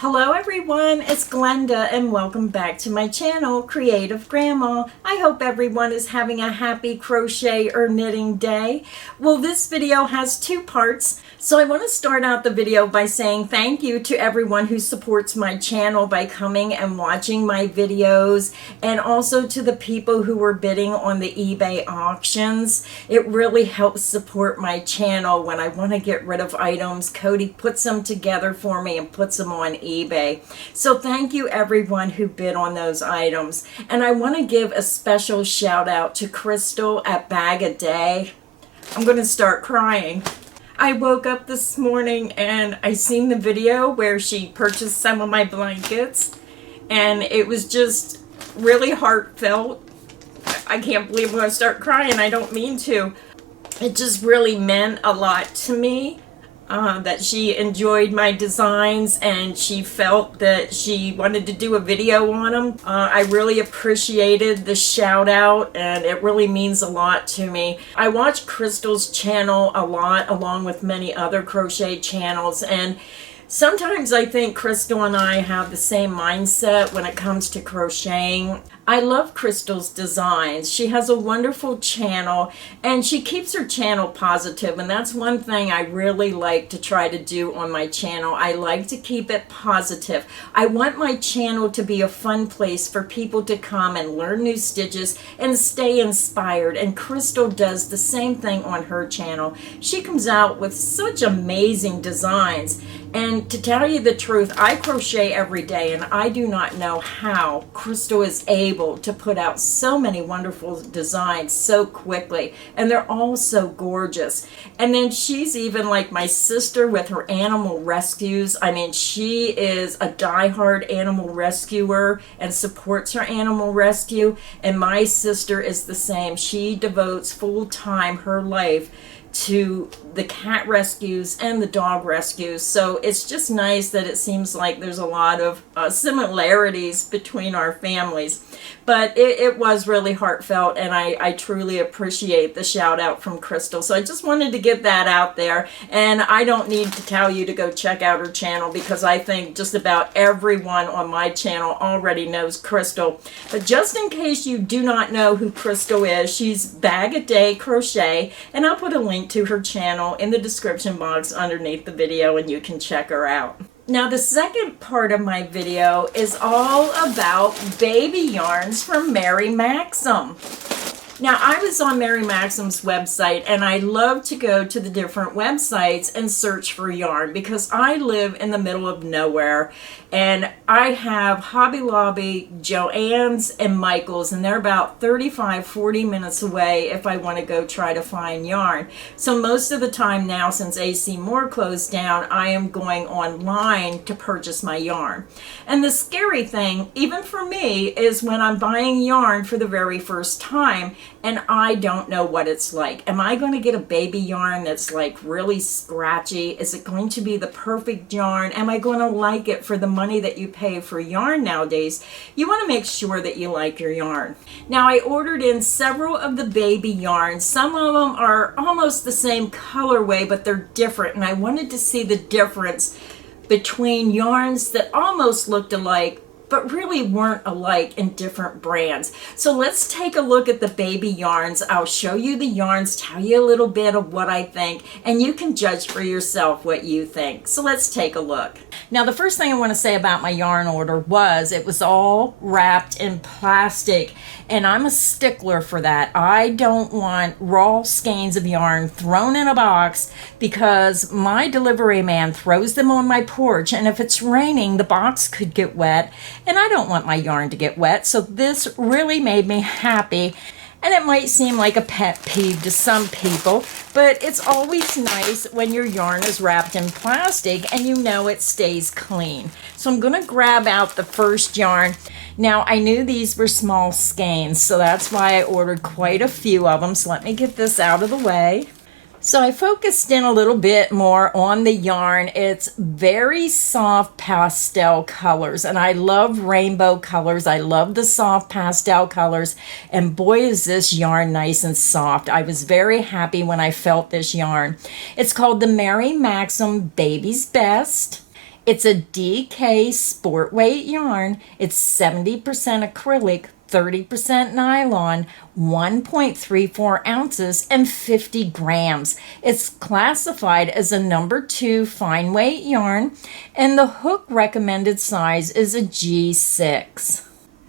Hello everyone, it's Glenda and welcome back to my channel, Creative Grandma. I hope everyone is having a happy crochet or knitting day. Well, this video has two parts, so I want to start out the video by saying thank you to everyone who supports my channel by coming and watching my videos, and also to the people who were bidding on the eBay auctions. It really helps support my channel when I want to get rid of items. Cody puts them together for me and puts them on eBay. So thank you everyone who bid on those items. And I want to give a special shout out to Crystal at Bag a Day. I'm going to start crying. I woke up this morning and I seen the video where she purchased some of my blankets, and it was just really heartfelt. I can't believe I'm going to start crying. I don't mean to. It just really meant a lot to me. That she enjoyed my designs and she felt that she wanted to do a video on them. I really appreciated the shout out, and it really means a lot to me. I watch Crystal's channel a lot along with many other crochet channels, and sometimes I think Crystal and I have the same mindset when it comes to crocheting. I love Crystal's designs. She has a wonderful channel and she keeps her channel positive, and that's one thing I really like to try to do on my channel. I like to keep it positive. I want my channel to be a fun place for people to come and learn new stitches and stay inspired, and Crystal does the same thing on her channel. She comes out with such amazing designs, and to tell you the truth, I crochet every day and I do not know how Crystal is able to put out so many wonderful designs so quickly, and they're all so gorgeous. And then she's even like my sister with her animal rescues. I mean, she is a diehard animal rescuer and supports her animal rescue, and my sister is the same. She devotes full time her life to the cat rescues and the dog rescues. So it's just nice that it seems like there's a lot of similarities between our families. But it was really heartfelt, and I truly appreciate the shout out from Crystal. So I just wanted to get that out there, and I don't need to tell you to go check out her channel because I think just about everyone on my channel already knows Crystal. But just in case you do not know who Crystal is, she's Bag a Day Crochet, and I'll put a link to her channel in the description box underneath the video and you can check her out. Now, the second part of my video is all about baby yarns from Mary Maxim. Now, I was on Mary Maxim's website, and I love to go to the different websites and search for yarn because I live in the middle of nowhere, and I have Hobby Lobby, Joann's, and Michael's, and they're about 35-40 minutes away if I want to go try to find yarn. So most of the time now, since AC Moore closed down, I am going online to purchase my yarn. And the scary thing, even for me, is when I'm buying yarn for the very first time and I don't know what it's like. Am I going to get a baby yarn that's like really scratchy? Is it going to be the perfect yarn? Am I going to like it for the money that you pay for yarn nowadays? You want to make sure that you like your yarn. Now, I ordered in several of the baby yarns. Some of them are almost the same colorway, but they're different, and I wanted to see the difference between yarns that almost looked alike but really weren't alike in different brands. So let's take a look at the baby yarns. I'll show you the yarns, tell you a little bit of what I think, and you can judge for yourself what you think. So let's take a look. Now, the first thing I want to say about my yarn order was it was all wrapped in plastic, and I'm a stickler for that. I don't want raw skeins of yarn thrown in a box because my delivery man throws them on my porch, and if it's raining, the box could get wet, and I don't want my yarn to get wet. So this really made me happy. And it might seem like a pet peeve to some people, but it's always nice when your yarn is wrapped in plastic and you know it stays clean. So I'm going to grab out the first yarn. Now, I knew these were small skeins, so that's why I ordered quite a few of them. So let me get this out of the way. So I focused in a little bit more on the yarn. It's very soft pastel colors, and I love rainbow colors. I love the soft pastel colors, and boy is this yarn nice and soft. I was very happy when I felt this yarn. It's called the Mary Maxim Baby's Best. It's a DK sport weight yarn. It's 70% acrylic, 30% nylon, 1.34 ounces, and 50 grams. It's classified as a number 2 fine weight yarn, and the hook recommended size is a G6.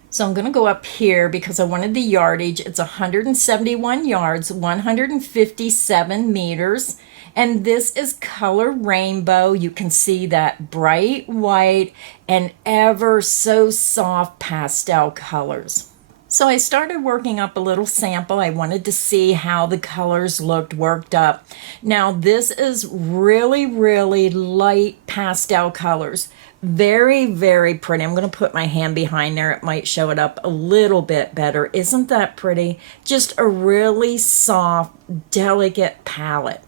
So I'm going to go up here because I wanted the yardage. It's 171 yards, 157 meters. And this is color rainbow. You can see that bright white and ever so soft pastel colors. So I started working up a little sample. I wanted to see how the colors looked worked up. Now this is really, really light pastel colors. Very, very pretty. I'm going to put my hand behind there. It might show it up a little bit better. Isn't that pretty? Just a really soft, delicate palette.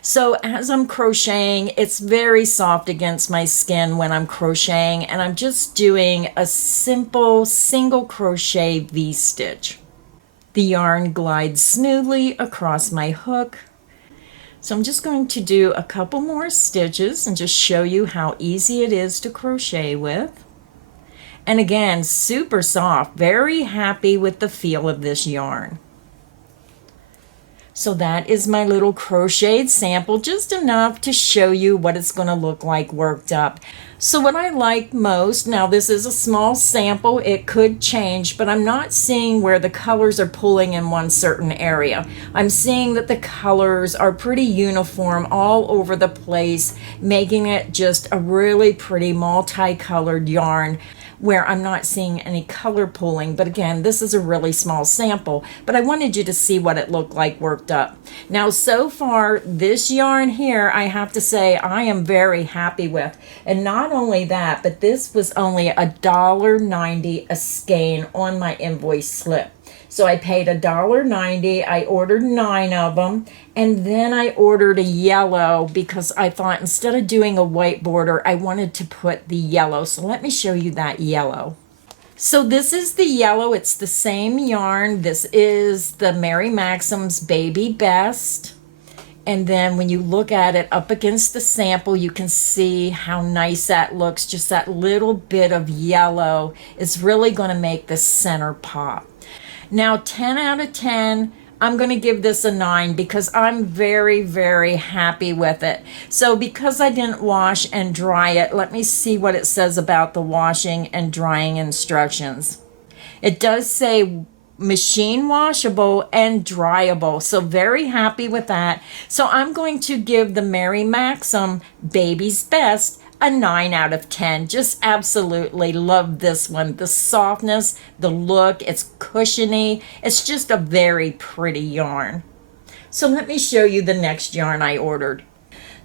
So as I'm crocheting, it's very soft against my skin when I'm crocheting, and I'm just doing a simple single crochet V-stitch. The yarn glides smoothly across my hook. So I'm just going to do a couple more stitches and just show you how easy it is to crochet with. And again, super soft, very happy with the feel of this yarn. So that is my little crocheted sample, just enough to show you what it's going to look like worked up. So what I like most, now this is a small sample, it could change, but I'm not seeing where the colors are pulling in one certain area. I'm seeing that the colors are pretty uniform all over the place, making it just a really pretty multicolored yarn where I'm not seeing any color pulling. But again, this is a really small sample, but I wanted you to see what it looked like worked up. Now, so far, this yarn here, I have to say I am very happy with. And not only that, but this was only $1.90 a skein on my invoice slip. So I paid $1.90. I ordered 9 of them, and then I ordered a yellow because I thought instead of doing a white border, I wanted to put the yellow. So let me show you that yellow. So this is the yellow. It's the same yarn. This is the Mary Maxim's Baby Best. And then when you look at it up against the sample, you can see how nice that looks. Just that little bit of yellow is really going to make the center pop. Now, 10 out of 10, I'm going to give this a 9 because I'm very, very happy with it. So because I didn't wash and dry it, let me see what it says about the washing and drying instructions. It does say machine washable and dryable, so very happy with that. So I'm going to give the Mary Maxim Baby's Best a 9 out of 10. Just absolutely love this one. The softness, the look, it's cushiony. It's just a very pretty yarn. So let me show you the next yarn I ordered.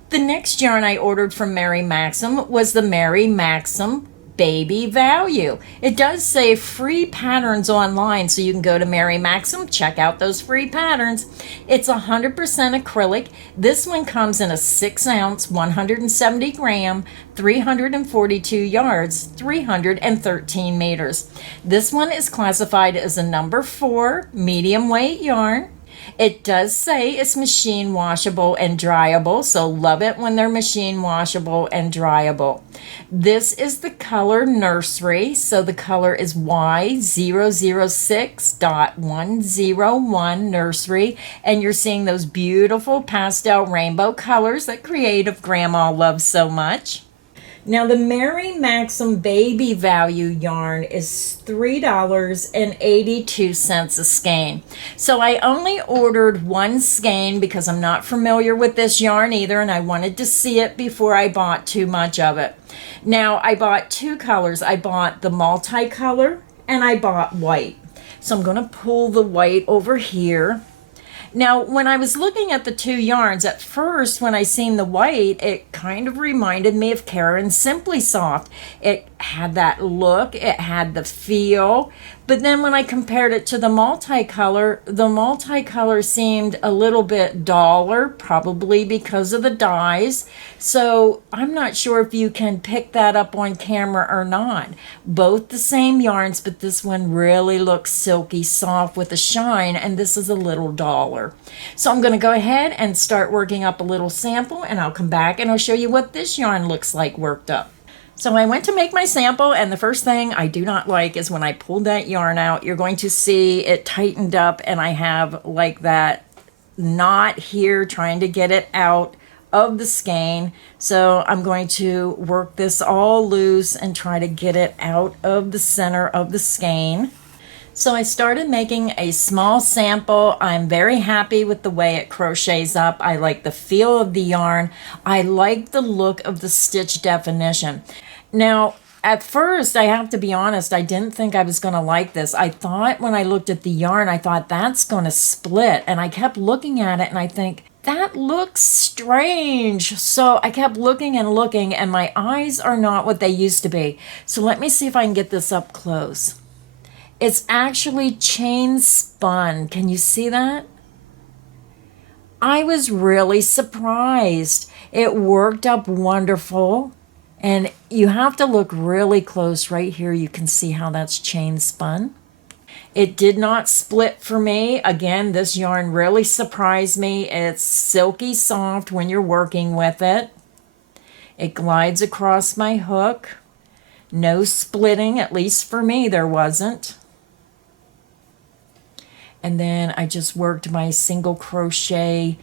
The next yarn I ordered from Mary Maxim was the Mary Maxim Baby Value. It does say free patterns online, so you can go to Mary Maxim, check out those free patterns. It's 100% acrylic. This one comes in a 6 ounce, 170 gram, 342 yards, 313 meters. This one is classified as a number 4 medium weight yarn. It does say it's machine washable and dryable, so love it when they're machine washable and dryable. This is the color Nursery, so the color is Y006.101 Nursery, and you're seeing those beautiful pastel rainbow colors that Creative Grandma loves so much. Now the Mary Maxim Baby Value yarn is $3.82 a skein. So I only ordered 1 skein because I'm not familiar with this yarn either, and I wanted to see it before I bought too much of it. Now I bought 2 colors. I bought the multicolor and I bought white. So I'm going to pull the white over here. Now, when I was looking at the 2 yarns, at first, when I seen the white, it kind of reminded me of Caron Simply Soft. It had that look, it had the feel, but then when I compared it to the multicolor seemed a little bit duller, probably because of the dyes. So I'm not sure if you can pick that up on camera or not. Both the same yarns, but this one really looks silky soft with a shine, and this is a little duller. So I'm going to go ahead and start working up a little sample, and I'll come back and I'll show you what this yarn looks like worked up. So I went to make my sample, and the first thing I do not like is when I pulled that yarn out, you're going to see it tightened up, and I have like that knot here trying to get it out of the skein. So I'm going to work this all loose and try to get it out of the center of the skein. So I started making a small sample. I'm very happy with the way it crochets up. I like the feel of the yarn. I like the look of the stitch definition. Now, at first, I have to be honest, I didn't think I was going to like this. I thought when I looked at the yarn, I thought that's going to split. And I kept looking at it and I think, that looks strange. So I kept looking and my eyes are not what they used to be. So let me see if I can get this up close. It's actually chain spun. Can you see that? I was really surprised. It worked up wonderful. And you have to look really close right here. You can see how that's chain spun. It did not split for me. Again, this yarn really surprised me. It's silky soft when you're working with it. It glides across my hook. No splitting, at least for me, there wasn't. And then I just worked my single crochet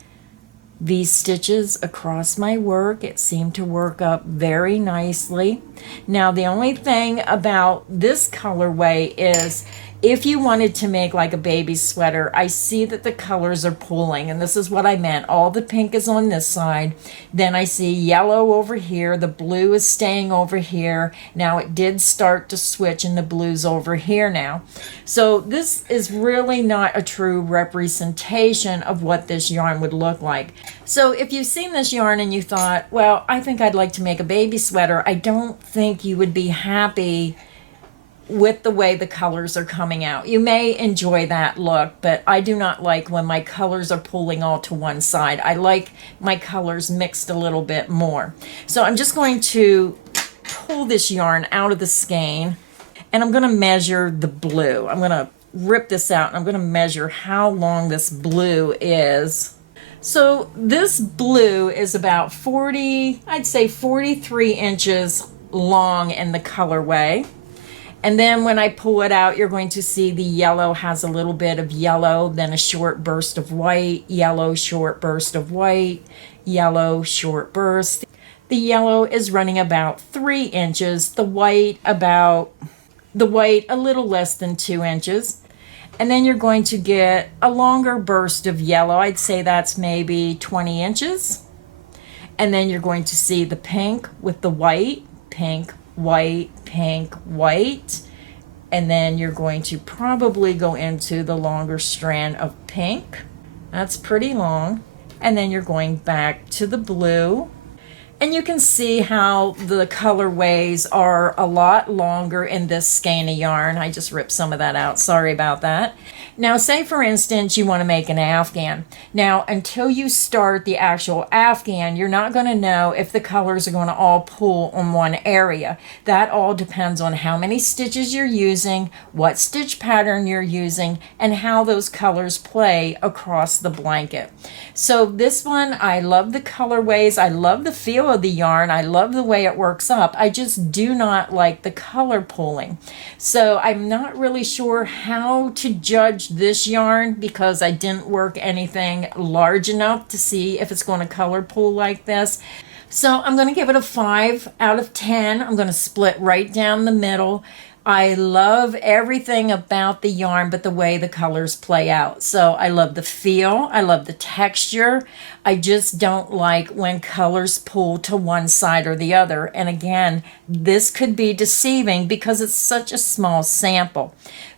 V-stitches across my work. It seemed to work up very nicely. Now, the only thing about this colorway is if you wanted to make like a baby sweater, I see that the colors are pulling, and this is what I meant. All the pink is on this side. Then I see yellow over here. The blue is staying over here. Now it did start to switch, and the blue's over here now. So this is really not a true representation of what this yarn would look like. So if you've seen this yarn and you thought, well, I think I'd like to make a baby sweater, I don't think you would be happy with the way the colors are coming out. You may enjoy that look, but I do not like when my colors are pulling all to one side. I like my colors mixed a little bit more. So I'm just going to pull this yarn out of the skein, and I'm going to measure the blue. I'm going to rip this out, and I'm going to measure how long this blue is. So this blue is about 40, I'd say 43 inches long in the colorway. And then when I pull it out, you're going to see the yellow has a little bit of yellow, then a short burst of white, yellow, short burst of white, yellow, short burst. The yellow is running about 3 inches, the white a little less than 2 inches. And then you're going to get a longer burst of yellow. I'd say that's maybe 20 inches. And then you're going to see the pink with the white, pink, white, pink, white, and then you're going to probably go into the longer strand of pink. That's pretty long. And then you're going back to the blue, and you can see how the colorways are a lot longer in this skein of yarn. I just ripped some of that out, sorry about that. Now, say for instance you want to make an afghan. Now, until you start the actual afghan, you're not going to know if the colors are going to all pull on one area. That all depends on how many stitches you're using, what stitch pattern you're using, and how those colors play across the blanket. So this one, I love the colorways, I love the feel of the yarn, I love the way it works up. I just do not like the color pulling. So I'm not really sure how to judge this yarn because I didn't work anything large enough to see if it's going to color pull like this. So I'm going to give it a 5 out of 10. I'm going to split right down the middle. I love everything about the yarn but the way the colors play out. So I love the feel, I love the texture. I just don't like when colors pull to one side or the other. And again, this could be deceiving because it's such a small sample.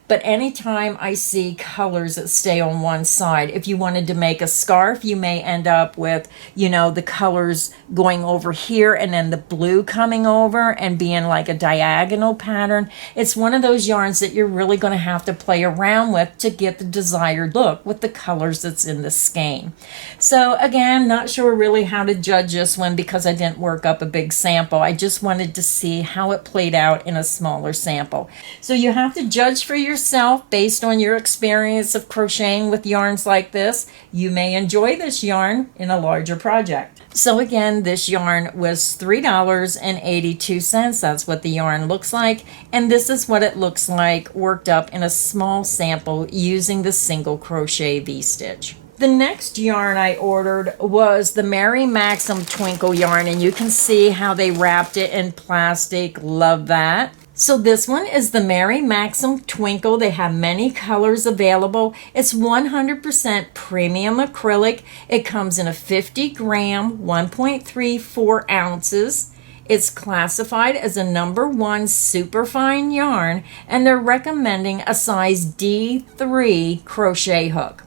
But anytime I see colors that stay on one side, if you wanted to make a scarf, you may end up with, the colors going over here and then the blue coming over and being like a diagonal pattern. It's one of those yarns that you're really going to have to play around with to get the desired look with the colors that's in the skein. So again, not sure really how to judge this one because I didn't work up a big sample. I just wanted to see how it played out in a smaller sample. So you have to judge for yourself yourself based on your experience of crocheting with yarns like this. You may enjoy this yarn in a larger project. So again, this yarn was $3.82. That's what the yarn looks like. And this is what it looks like worked up in a small sample using the single crochet V-stitch. The next yarn I ordered was the Maxim Twinkle yarn, and you can see how they wrapped it in plastic. Love that. So this one is the Maxim Twinkle. They have many colors available. It's 100% premium acrylic. It comes in a 50 gram, 1.34 ounces. It's classified as a #1 superfine yarn, and they're recommending a size D3 crochet hook.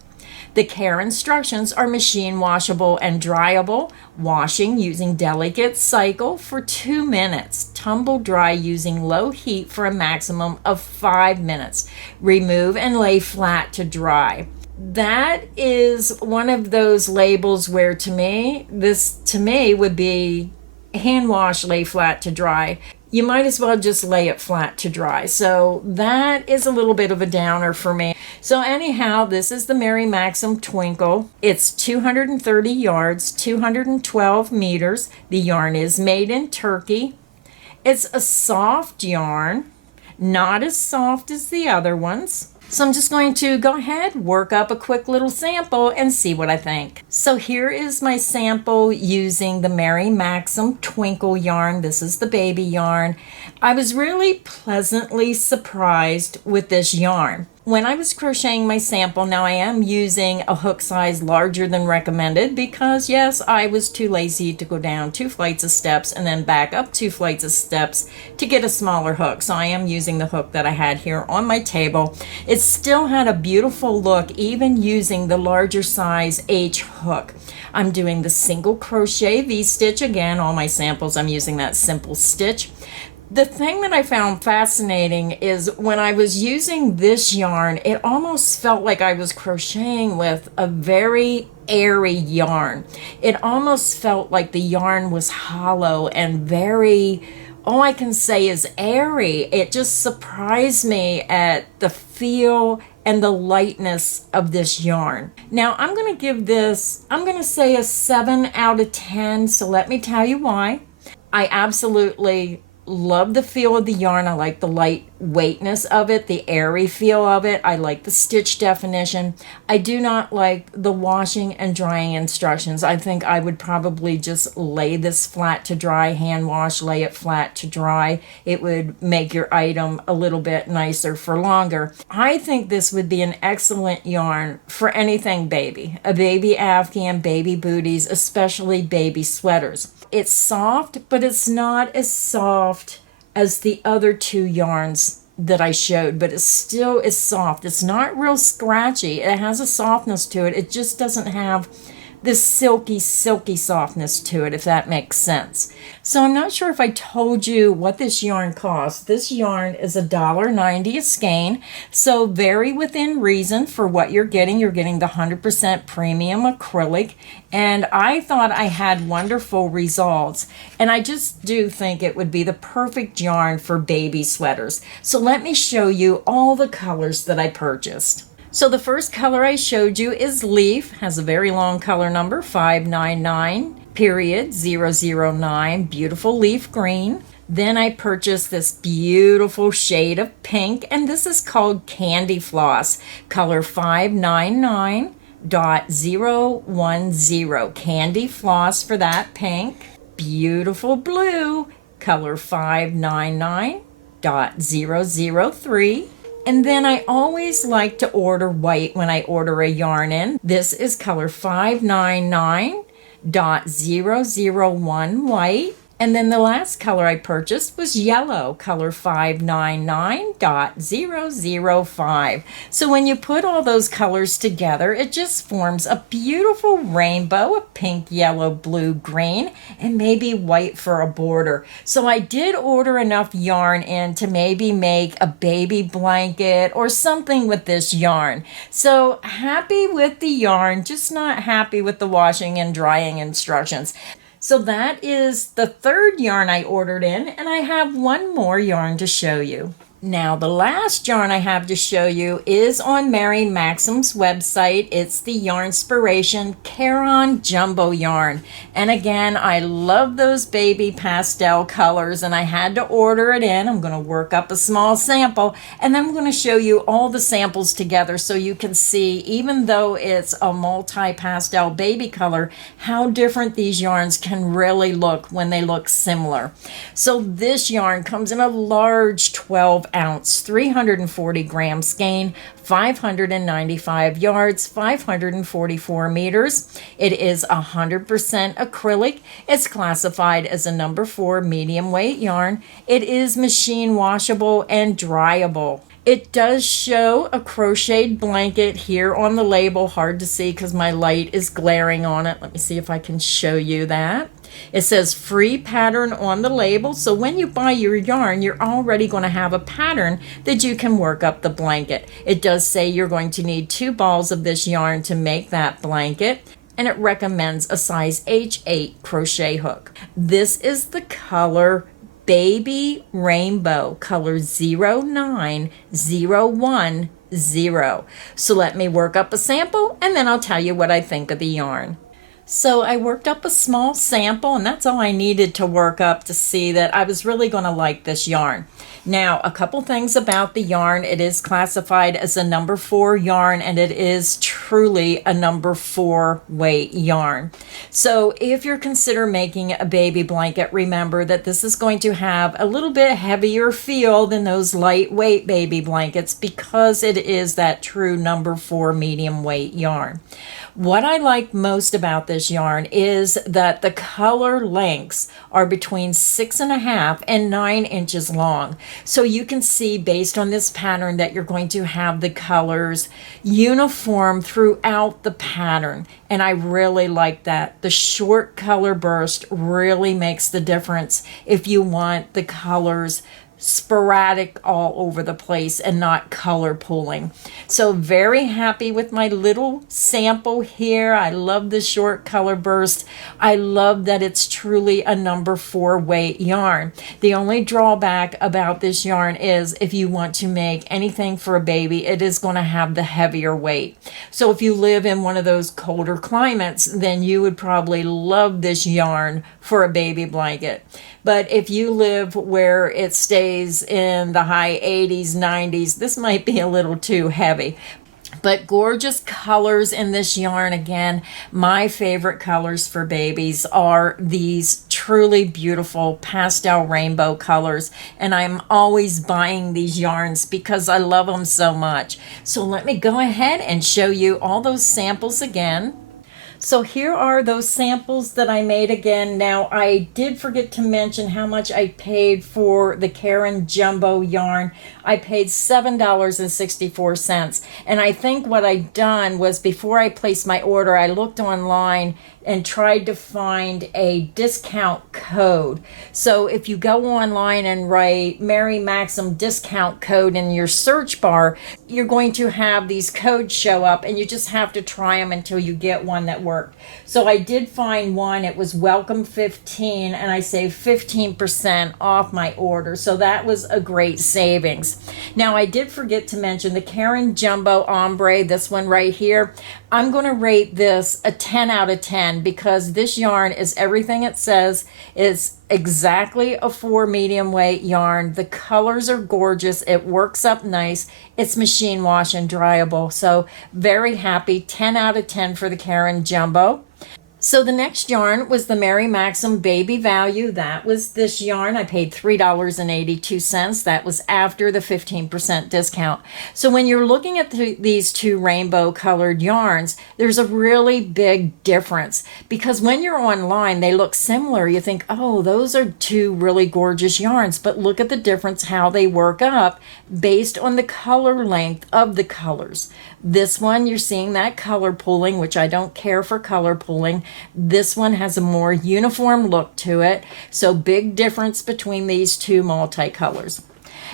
The care instructions are machine washable and dryable, washing using delicate cycle for 2 minutes, tumble dry using low heat for a maximum of 5 minutes, remove and lay flat to dry. That is one of those labels where this to me would be hand wash, lay flat to dry. You might as well just lay it flat to dry. So that is a little bit of a downer for me. So anyhow, this is the Maxim Twinkle. It's 230 yards, 212 meters. The yarn is made in Turkey. It's a soft yarn, not as soft as the other ones. So I'm just going to go ahead, work up a quick little sample and see what I think. So here is my sample using the Maxim Twinkle yarn. This is the baby yarn. I was really pleasantly surprised with this yarn. When I was crocheting my sample, now I am using a hook size larger than recommended because yes, I was too lazy to go down 2 flights of steps and then back up 2 flights of steps to get a smaller hook. So I am using the hook that I had here on my table. It still had a beautiful look even using the larger size H hook. I'm doing the single crochet V-stitch again. All my samples I'm using that simple stitch. The thing that I found fascinating is when I was using this yarn, it almost felt like I was crocheting with a very airy yarn. It almost felt like the yarn was hollow and very, all I can say is airy. It just surprised me at the feel and the lightness of this yarn. Now I'm going to give this, I'm going to say a 7 out of 10. So let me tell you why. I absolutely love the feel of the yarn. I like the lightweightness of it, the airy feel of it. I like the stitch definition. I do not like the washing and drying instructions. I think I would probably just lay this flat to dry, hand wash, lay it flat to dry. It would make your item a little bit nicer for longer. I think this would be an excellent yarn for anything baby. A baby Afghan, baby booties, especially baby sweaters. It's soft, but it's not as soft as the other 2 yarns that I showed, but it still is soft. It's not real scratchy. It has a softness to it. It just doesn't have this silky softness to it, if that makes sense. So I'm not sure if I told you what this yarn costs. This yarn is $1.90 a skein, so very within reason for what you're getting. You're getting the 100% premium acrylic, and I thought I had wonderful results, and I just do think it would be the perfect yarn for baby sweaters. So let me show you all the colors that I purchased. So the first color I showed you is Leaf, has a very long color number, 599.009, beautiful leaf green. Then I purchased this beautiful shade of pink, and this is called Candy Floss, color 599.010, Candy Floss for that pink. Beautiful blue, color 599.003. And then I always like to order white when I order a yarn in. This is color 599.001 white. And then the last color I purchased was yellow, color 599.005. So when you put all those colors together, it just forms a beautiful rainbow of pink, yellow, blue, green, and maybe white for a border. So I did order enough yarn in to maybe make a baby blanket or something with this yarn. So happy with the yarn, just not happy with the washing and drying instructions. So that is the third yarn I ordered in, and I have one more yarn to show you. Now, the last yarn I have to show you is on Mary Maxim's website. It's the Yarnspiration Caron Jumbo Yarn. And again, I love those baby pastel colors, and I had to order it in. I'm going to work up a small sample, and then I'm going to show you all the samples together so you can see, even though it's a multi-pastel baby color, how different these yarns can really look when they look similar. So this yarn comes in a large 12-ounce, 340 gram skein, 595 yards, 544 meters. It is 100% acrylic. It's classified as a number 4 medium weight yarn. It is machine washable and dryable. It does show a crocheted blanket here on the label. Hard to see because my light is glaring on it. Let me see if I can show you that. It says free pattern on the label, so when you buy your yarn, you're already going to have a pattern that you can work up the blanket. It does say you're going to need 2 balls of this yarn to make that blanket, and it recommends a size H8 crochet hook. This is the color Baby Rainbow, color 09010. So let me work up a sample, and then I'll tell you what I think of the yarn. So I worked up a small sample, and that's all I needed to work up to see that I was really going to like this yarn. Now, a couple things about the yarn. It is classified as a number 4 yarn, and it is truly a number 4 weight yarn. So if you're considering making a baby blanket, remember that this is going to have a little bit heavier feel than those lightweight baby blankets because it is that true number 4 medium weight yarn. What I like most about this yarn is that the color lengths are between 6.5 and 9 inches long. So you can see based on this pattern that you're going to have the colors uniform throughout the pattern. And I really like that. The short color burst really makes the difference if you want the colors sporadic all over the place and not color pulling. So very happy with my little sample here. I love the short color burst. I love that it's truly a number 4 weight yarn. The only drawback about this yarn is if you want to make anything for a baby, it is going to have the heavier weight. So if you live in one of those colder climates, then you would probably love this yarn for a baby blanket. But if you live where it stays in the high 80s, 90s, this might be a little too heavy. But gorgeous colors in this yarn. Again, my favorite colors for babies are these truly beautiful pastel rainbow colors. And I'm always buying these yarns because I love them so much. So let me go ahead and show you all those samples again. So here are those samples that I made again. Now, I did forget to mention how much I paid for the Caron Jumbo yarn. I paid $7.64. And I think what I done was before I placed my order, I looked online and tried to find a discount code. So if you go online and write Mary Maxim discount code in your search bar, you're going to have these codes show up, and you just have to try them until you get one that worked. So I did find one. It was Welcome 15, and I saved 15% off my order. So that was a great savings. Now, I did forget to mention the Caron Jumbo Ombre, this one right here. I'm going to rate this a 10 out of 10 because this yarn is everything it says. It's exactly a 4 medium weight yarn. The colors are gorgeous. It works up nice. It's machine wash and dryable. So very happy. 10 out of 10 for the Caron Jumbo. So the next yarn was the Mary Maxim Baby Value. That was this yarn. I paid $3.82. That was after the 15% discount. So when you're looking at these two rainbow colored yarns, there's a really big difference because when you're online, they look similar. You think, oh, those are two really gorgeous yarns, but look at the difference how they work up based on the color length of the colors. This one, you're seeing that color pulling, which I don't care for color pulling. This one has a more uniform look to it. So big difference between these two multicolors.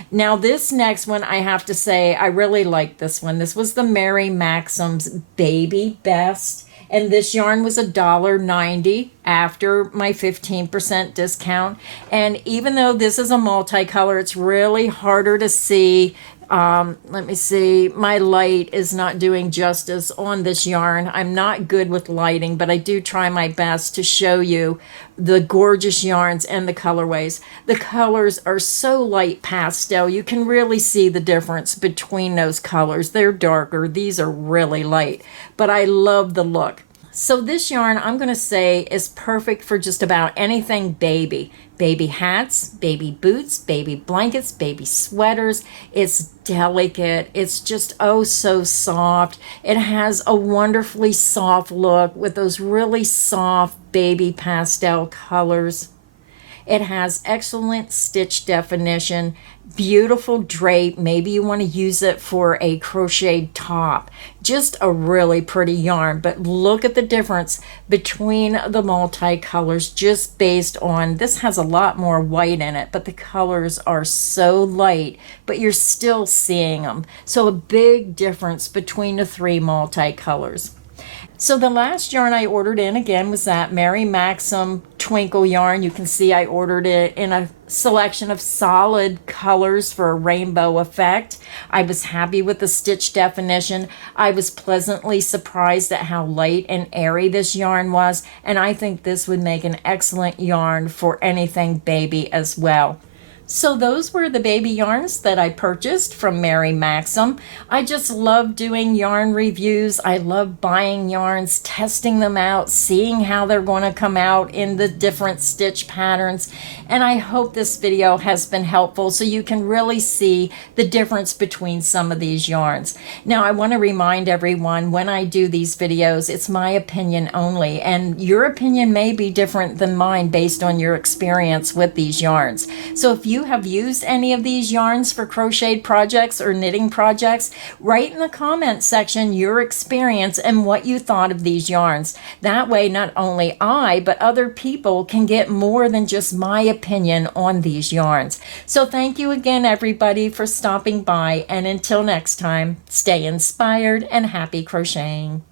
Now this next one, I have to say, I really like this one. This was the Mary Maxim's Baby Best. and this yarn was $1.90 after my 15% discount. And even though this is a multicolor, it's really harder to see. Let me see, my light is not doing justice on this yarn. I'm not good with lighting, but I do try my best to show you the gorgeous yarns and the colorways. The colors are so light pastel. You can really see the difference between those colors. They're darker. These are really light, but I love the look. So this yarn, I'm going to say, is perfect for just about anything baby. Baby hats, baby boots, baby blankets, baby sweaters. It's delicate. It's just oh so soft. It has a wonderfully soft look with those really soft baby pastel colors. It has excellent stitch definition, beautiful drape. Maybe you want to use it for a crocheted top. Just a really pretty yarn, but look at the difference between the multicolors just based on, this has a lot more white in it, but the colors are so light, but you're still seeing them. So a big difference between the three multicolors. So the last yarn I ordered in again was that Mary Maxim Twinkle yarn. You can see I ordered it in a selection of solid colors for a rainbow effect. I was happy with the stitch definition. I was pleasantly surprised at how light and airy this yarn was, and I think this would make an excellent yarn for anything baby as well. So those were the baby yarns that I purchased from Mary Maxim. I just love doing yarn reviews. I love buying yarns, testing them out, seeing how they're going to come out in the different stitch patterns. And I hope this video has been helpful so you can really see the difference between some of these yarns. Now I want to remind everyone, when I do these videos, it's my opinion only, and your opinion may be different than mine based on your experience with these yarns. So if you have used any of these yarns for crocheted projects or knitting projects, write in the comment section your experience and what you thought of these yarns. That way not only I, but other people can get more than just my opinion on these yarns. So thank you again everybody for stopping by, and until next time, stay inspired and happy crocheting.